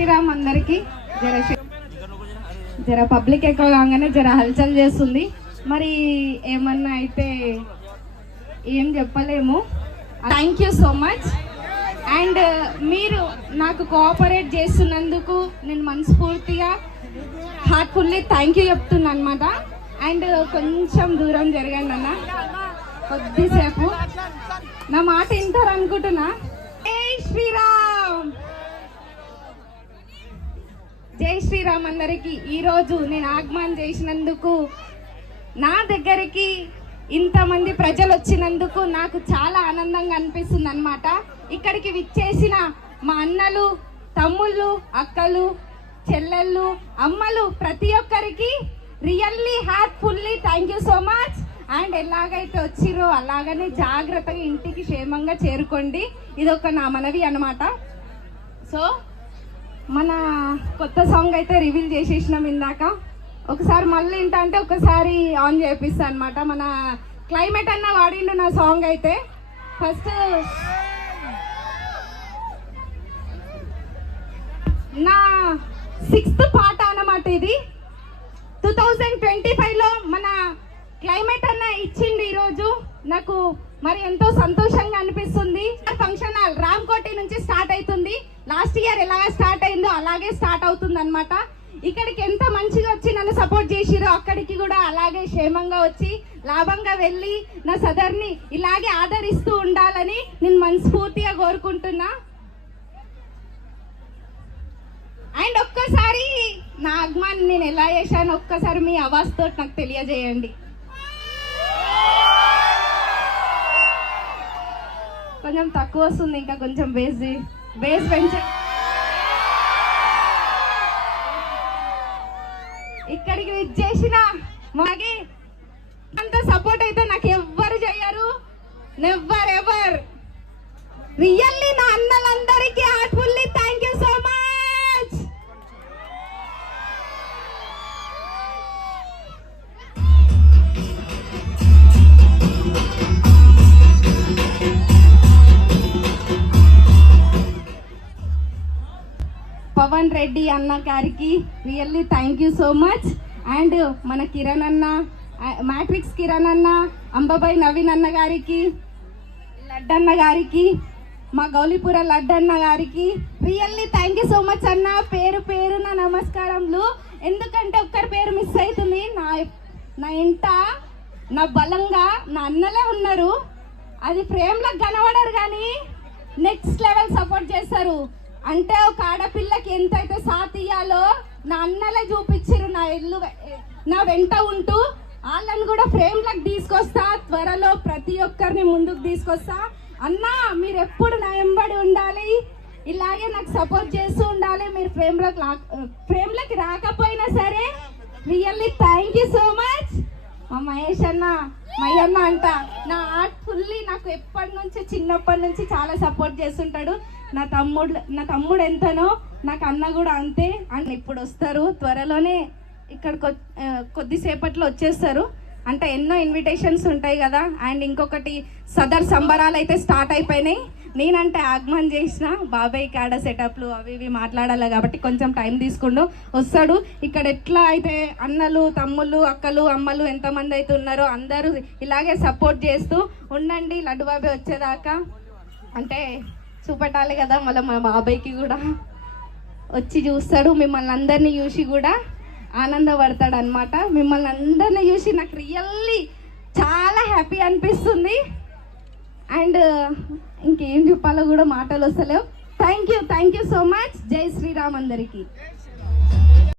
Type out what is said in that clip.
శ్రీరామ్ అందరికి. జర పబ్లిక్ ఎక్కువ కాగానే జర హల్చల్ చేస్తుంది. మరి ఏమన్నా అయితే ఏం చెప్పలేము. Thank you so much. And మీరు నాకు కోఆపరేట్ చేస్తున్నందుకు నేను మనస్ఫూర్తిగా హార్ట్ఫుల్లీ థ్యాంక్ యూ చెప్తున్నా అనమాట. అండ్ కొంచెం దూరం జరగండి అన్న, కొద్దిసేపు నా మాట వింటారు అనుకుంటున్నా. జై శ్రీరామ్, జై శ్రీరామ్ అందరికి. ఈరోజు నేను ఆగమనం చేసినందుకు, నా దగ్గరికి ఇంతమంది ప్రజలు వచ్చినందుకు నాకు చాలా ఆనందంగా అనిపిస్తుంది అనమాట. ఇక్కడికి విచ్చేసిన మా అన్నలు, తమ్ముళ్ళు, అక్కలు, చెల్లెళ్ళు, అమ్మలు, ప్రతి ఒక్కరికి really heartfully thank you so much. And ఎలాగైతే వచ్చిరో అలాగనే జాగ్రత్తగా ఇంటికి క్షేమంగా చేరుకోండి. ఇది ఒక నా మనవి అనమాట. సో మన కొత్త సాంగ్ అయితే రివీల్ చేసేసినాం ఇందాక. ఒకసారి మళ్ళీ ఇంట అంటే ఒకసారి ఆన్ చేపిస్తా అనమాట. మన క్లైమేట్ అన్న వాడిండు నా సాంగ్ అయితే. ఫస్ట్ నా 6th పాట అన్నమాట ఇది. 2025లో మన క్లైమేట్ అన్న ఇచ్చింది ఈరోజు నాకు. మరి ఎంతో సంతోషంగా అనిపిస్తుంది. ఫంక్షన్ హాల్ రామ్కోటి నుంచి స్టార్ట్ అవుతుంది. లాస్ట్ ఇయర్ ఎలాగ స్టార్ట్ అయిందో అలాగే స్టార్ట్ అవుతుంది అనమాట. ఇక్కడికి ఎంత మంచిగా వచ్చి నన్ను సపోర్ట్ చేసిరో అక్కడికి కూడా అలాగే క్షేమంగా వచ్చి లాభంగా వెళ్ళి నా సదర్ని ఇలాగే ఆదరిస్తూ ఉండాలని నేను మనస్ఫూర్తిగా కోరుకుంటున్నా. అండ్ ఒక్కసారి నా ఆగమన్ నేను ఎలా చేశాను ఒక్కసారి మీ అవాజ్తో నాకు తెలియజేయండి. కొంచెం తక్కువ వస్తుంది, ఇంకా కొంచెం బేస్ పెంచండి. ఇక్కడికి విచ్చేసిన మాకి అంత సపోర్ట్ అయితే నాకు ఎవ్వరు చేయరు, నెవర్ ఎవర్. రియల్లీ నా అన్నలందరికీ heartfully thank you so much. Pavan Reddy అన్న గారికి really thank you so much. And మన కిరణ్ అన్న, మ్యాట్రిక్స్ కిరణ్ అన్న, అంబాబాయ్ నవీన్ అన్న గారికి, లడ్డన్న గారికి, మా గౌలిపుర లడ్డన్న గారికి really thank you so much అన్న. పేరు పేరున నమస్కారములు. ఎందుకంటే ఒక్కరి పేరు మిస్ అవుతుంది. నా ఇంట నా బలంగా నా అన్నలే ఉన్నారు. అది ఫ్రేమ్లో కనబడరు కానీ నెక్స్ట్ లెవెల్ సపోర్ట్ చేస్తారు. అంటే ఒక ఆడపిల్లకి ఎంతైతే సాత్ ఇయ్యాలో నా అన్నలే చూపించారు. నా వెంట ఉంటూ వాళ్ళని కూడా ఫ్రేమ్లకు తీసుకొస్తా. త్వరలో ప్రతి ఒక్కరిని ముందుకు తీసుకొస్తా. అన్నా మీరు ఎప్పుడు నా వెంబడి ఉండాలి, ఇలాగే నాకు సపోర్ట్ చేస్తూ ఉండాలి. మీరు ఫ్రేమ్లకి రాకపోయినా సరే really thank you so much. మా మహేష్ అన్న, మయ్యన్న అంట నా హార్ట్ఫుల్లీ నాకు చిన్నప్పటి నుంచి చాలా సపోర్ట్ చేస్తుంటాడు. నా తమ్ముడు ఎంతనో నాకు అన్న కూడా అంతే. అండ్ ఇప్పుడు వస్తారు, త్వరలోనే ఇక్కడికి కొద్దిసేపట్లో వచ్చేస్తారు. అంటే ఎన్నో ఇన్విటేషన్స్ ఉంటాయి కదా. అండ్ ఇంకొకటి సదర్ సంబరాలు అయితే స్టార్ట్ అయిపోయినాయి. నేనంటే ఆగమనం చేసిన బాబాయ్ కాడ సెటప్లు అవి ఇవి మాట్లాడాలి కాబట్టి కొంచెం టైం తీసుకుంటూ వస్తాడు. ఇక్కడ ఎట్లా అయితే అన్నలు, తమ్ముళ్ళు, అక్కలు, అమ్మలు ఎంతమంది అయితే ఉన్నారో అందరూ ఇలాగే సపోర్ట్ చేస్తూ ఉండండి. లడ్డు బాబాయ్ వచ్చేదాకా అంటే చూపెట్టాలి కదా. మళ్ళీ మా బాబాయ్కి కూడా వచ్చి చూస్తాడు. మిమ్మల్ని అందరినీ చూసి కూడా ఆనందపడతాడు అనమాట. మిమ్మల్ని అందరినీ చూసి నాకు రియల్లీ చాలా హ్యాపీ అనిపిస్తుంది. అండ్ ఇంకేం చెప్పాలో కూడా మాటలు వస్తలేవు. Thank you so much. జై శ్రీరామ్ అందరికీ.